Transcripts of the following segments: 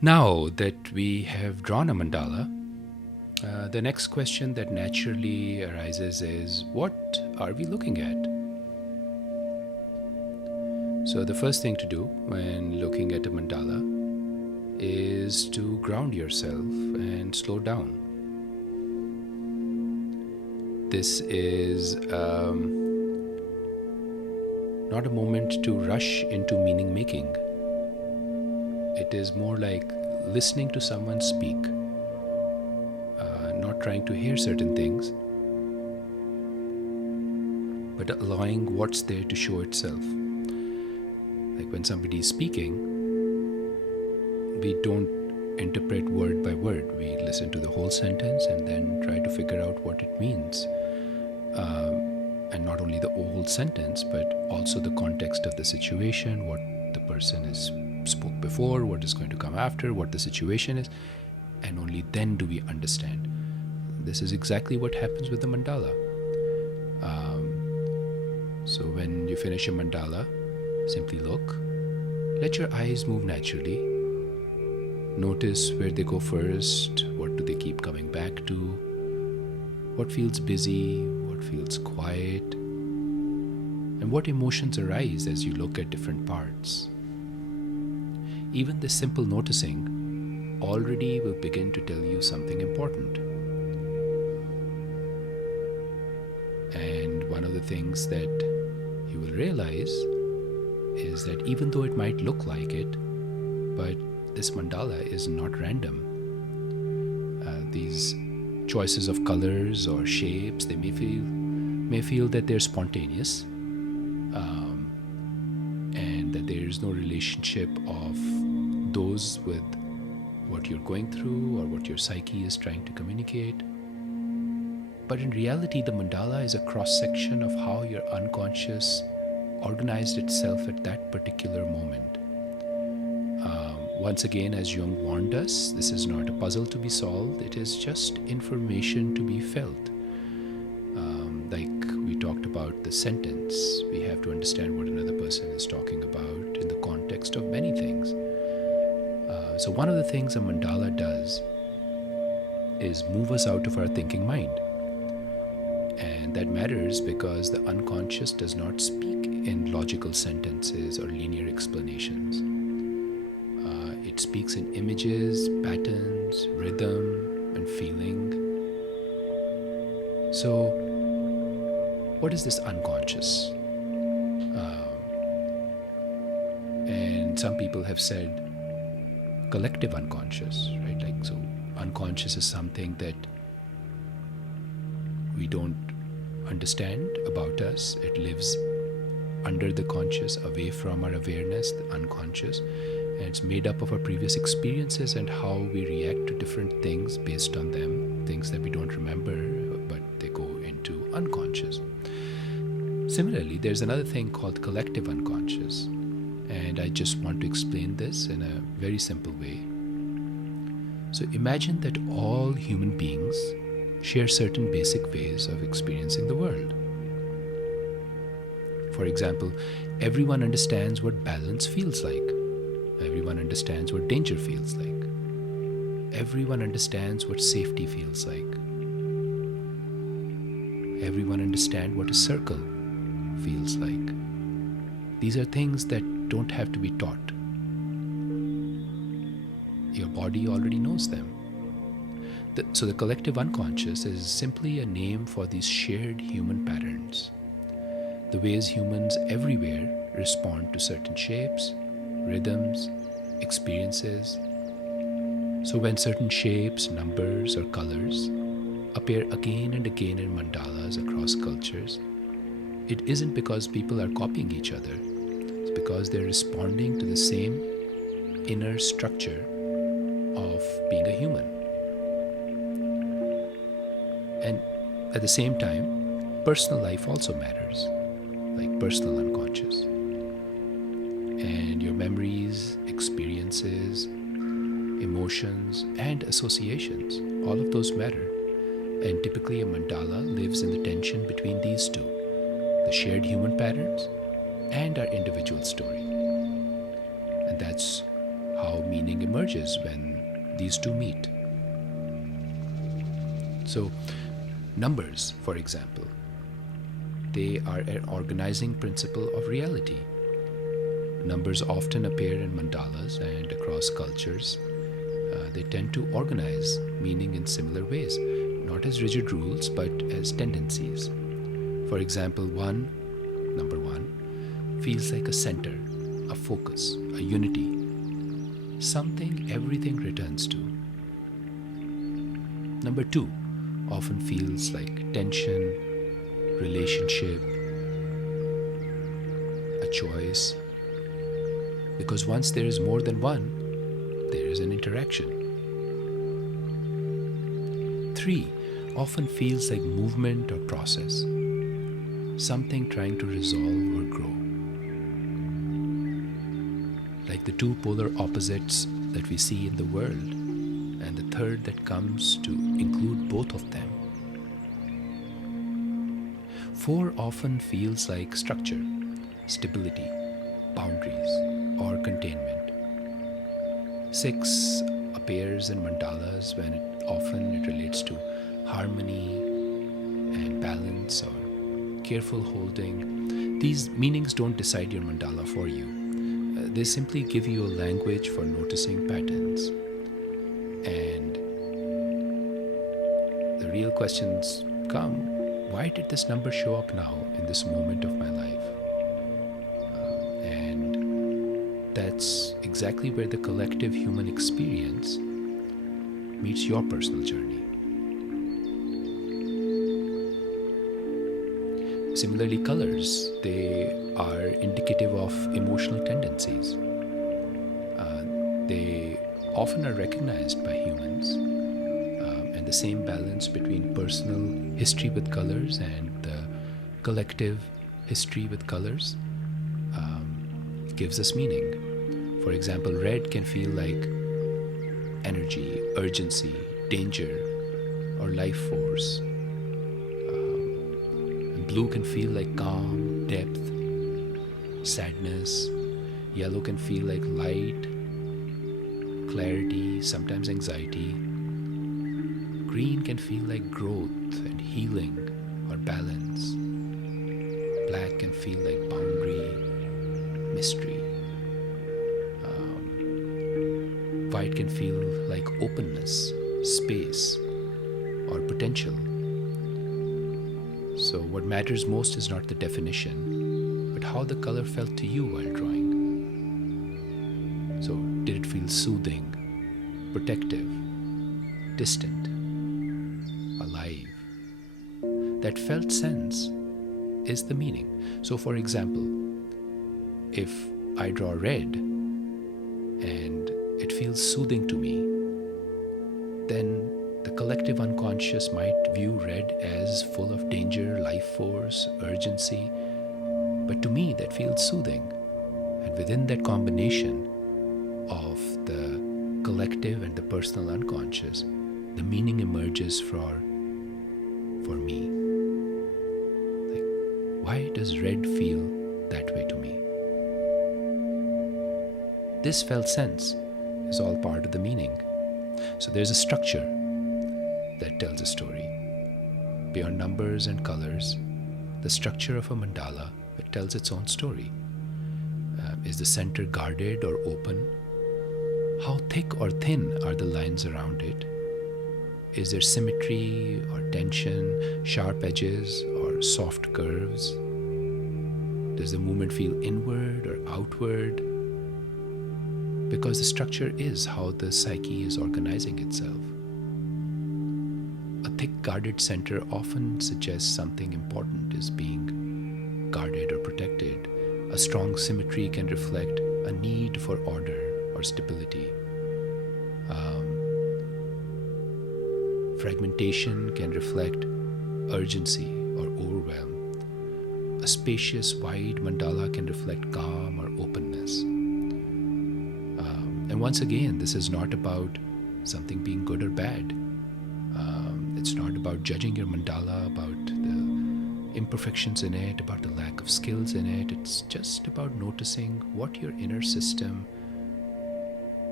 Now that we have drawn a mandala, the next question that naturally arises is, what are we looking at? So the first thing to do when looking at a mandala is to ground yourself and slow down. This is not a moment to rush into meaning making. It is more like listening to someone speak, not trying to hear certain things, but allowing what's there to show itself. Like when somebody is speaking, we don't interpret word by word. We listen to the whole sentence and then try to figure out what it means. And not only the whole sentence, but also the context of the situation, what the person has spoke before, what is going to come after, what the situation is, and only then do we understand. This is exactly what happens with the mandala. So when you finish a mandala, simply look, let your eyes move naturally. Notice where they go first, what do they keep coming back to, what feels busy, what feels quiet, and what emotions arise as you look at different parts. Even this simple noticing already will begin to tell you something important. And one of the things that you will realize is that even though it might look like it, but this mandala is not random. These choices of colors or shapes, they may feel that they're spontaneous, and that there is no relationship of those with what you're going through or what your psyche is trying to communicate. But in reality, the mandala is a cross-section of how your unconscious organized itself at that particular moment. Once again, as Jung warned us, this is not a puzzle to be solved, it is just information to be felt. Like we talked about the sentence, we have to understand what another person is talking about in the context of many things. So one of the things a mandala does is move us out of our thinking mind. And that matters because the unconscious does not speak in logical sentences or linear explanations. It speaks in images, patterns, rhythm, and feeling. So, what is this unconscious? And some people have said collective unconscious, right? Like, so unconscious is something that we don't understand about us. It lives under the conscious, away from our awareness, the unconscious. And it's made up of our previous experiences and how we react to different things based on them, things that we don't remember, but they go into unconscious. Similarly, there's another thing called collective unconscious. And I just want to explain this in a very simple way. So imagine that all human beings share certain basic ways of experiencing the world. For example, everyone understands what balance feels like. Everyone understands what danger feels like. Everyone understands what safety feels like. Everyone understands what a circle feels like. These are things that don't have to be taught. Your body already knows them. So the collective unconscious is simply a name for these shared human patterns. The ways humans everywhere respond to certain shapes, rhythms, experiences. So when certain shapes, numbers, or colors appear again and again in mandalas across cultures, it isn't because people are copying each other. It's because they're responding to the same inner structure of being a human. And at the same time, personal life also matters, like personal unconscious. And your memories, experiences, emotions, and associations, all of those matter. And typically a mandala lives in the tension between these two, the shared human patterns and our individual story. And that's how meaning emerges when these two meet. So, numbers, for example, they are an organizing principle of reality. Numbers often appear in mandalas and across cultures. They tend to organize meaning in similar ways, not as rigid rules, but as tendencies. For example, number one, feels like a center, a focus, a unity, something everything returns to. Number two often feels like tension, relationship, a choice. Because once there is more than one, there is an interaction. Three often feels like movement or process, something trying to resolve or grow. Like the two polar opposites that we see in the world, and the third that comes to include both of them. Four often feels like structure, stability, boundaries, or containment. Six appears in mandalas when it relates to harmony and balance or careful holding. These meanings don't decide your mandala for you. They simply give you a language for noticing patterns. And the real questions come, why did this number show up now in this moment of my life? And that's exactly where the collective human experience meets your personal journey. Similarly, colors, they are indicative of emotional tendencies. They often are recognized by humans, and the same balance between personal history with colors and the collective history with colors gives us meaning. For example, red can feel like energy, urgency, danger, or life force. Blue can feel like calm, depth, sadness. Yellow can feel like light, clarity, sometimes anxiety. Green can feel like growth and healing or balance. Black can feel like boundary, mystery. White can feel like openness, space, or potential. So what matters most is not the definition, but how the color felt to you while drawing. So did it feel soothing, protective, distant, alive? That felt sense is the meaning. So for example, if I draw red and it feels soothing to me, then the collective unconscious might view red as full of danger, life force, urgency. But to me, that feels soothing. And within that combination of the collective and the personal unconscious, the meaning emerges for me. Like, why does red feel that way to me? This felt sense is all part of the meaning. So there's a structure that tells a story. Beyond numbers and colors, the structure of a mandala, it tells its own story. Is the center guarded or open? How thick or thin are the lines around it? Is there symmetry or tension, sharp edges or soft curves? Does the movement feel inward or outward? Because the structure is how the psyche is organizing itself. A thick guarded center often suggests something important is being guarded or protected. A strong symmetry can reflect a need for order or stability. Fragmentation can reflect urgency or overwhelm. A spacious, wide mandala can reflect calm or openness. And once again, this is not about something being good or bad. It's not about judging your mandala, about the imperfections in it, about the lack of skills in it. It's just about noticing what your inner system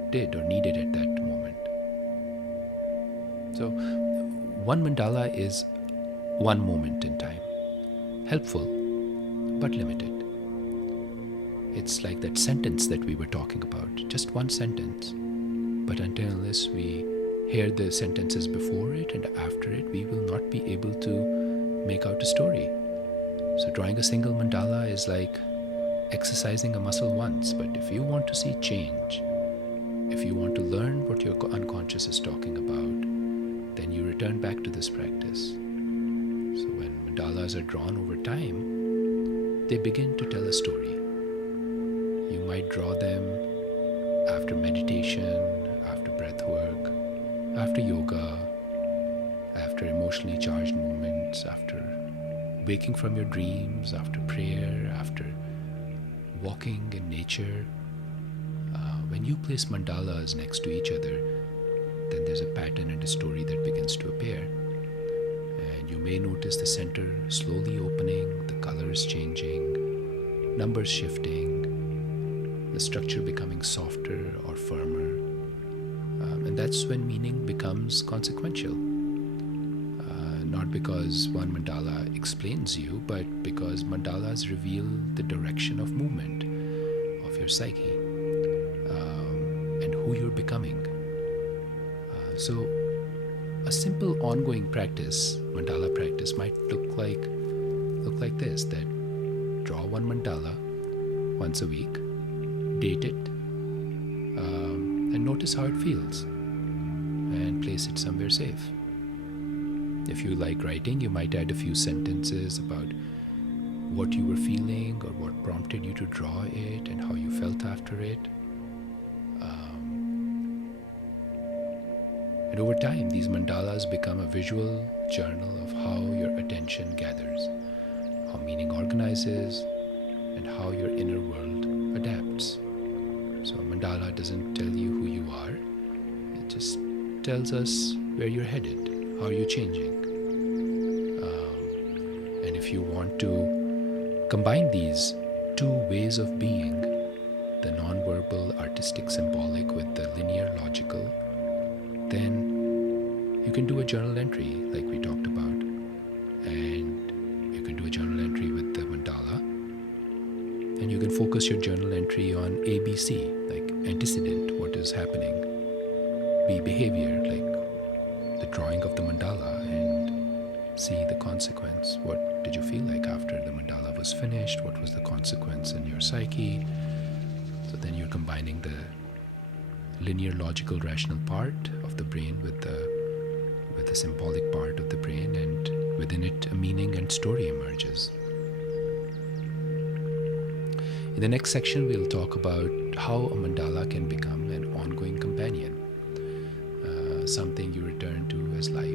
did or needed at that moment. So, one mandala is one moment in time, helpful but limited. It's like that sentence that we were talking about, just one sentence. But unless we hear the sentences before it and after it, we will not be able to make out a story. So drawing a single mandala is like exercising a muscle once, but if you want to see change, if you want to learn what your unconscious is talking about, then you return back to this practice. So when mandalas are drawn over time, they begin to tell a story. You might draw them after meditation, after breath work, after yoga, after emotionally charged moments, after waking from your dreams, after prayer, after walking in nature. When you place mandalas next to each other, then there's a pattern and a story that begins to appear. And you may notice the center slowly opening, the colors changing, numbers shifting, the structure becoming softer or firmer. And that's when meaning becomes consequential. Not because one mandala explains you, but because mandalas reveal the direction of movement of your psyche and who you're becoming. So a simple ongoing practice, mandala practice, might look like this, that draw one mandala once a week, date it, and notice how it feels, and place it somewhere safe. If you like writing, you might add a few sentences about what you were feeling or what prompted you to draw it and how you felt after it. And over time, these mandalas become a visual journal of how your attention gathers, how meaning organizes, and how your inner world adapts. So a mandala doesn't tell you who you are, it just tells us where you're headed, how you're changing. And if you want to combine these two ways of being, the non-verbal, artistic, symbolic with the linear, logical, then you can do a journal entry like we talked about, and you can do a journal entry with the mandala, and you can focus your journal entry on ABC, like antecedent, what is happening, B, behavior, like the drawing of the mandala, and C, the consequence. What did you feel like after the mandala was finished? What was the consequence in your psyche? So then you're combining the linear, logical, rational part of the brain with the symbolic part of the brain, and within it a meaning and story emerges. In the next section, we'll talk about how a mandala can become an ongoing companion, something you return to as life.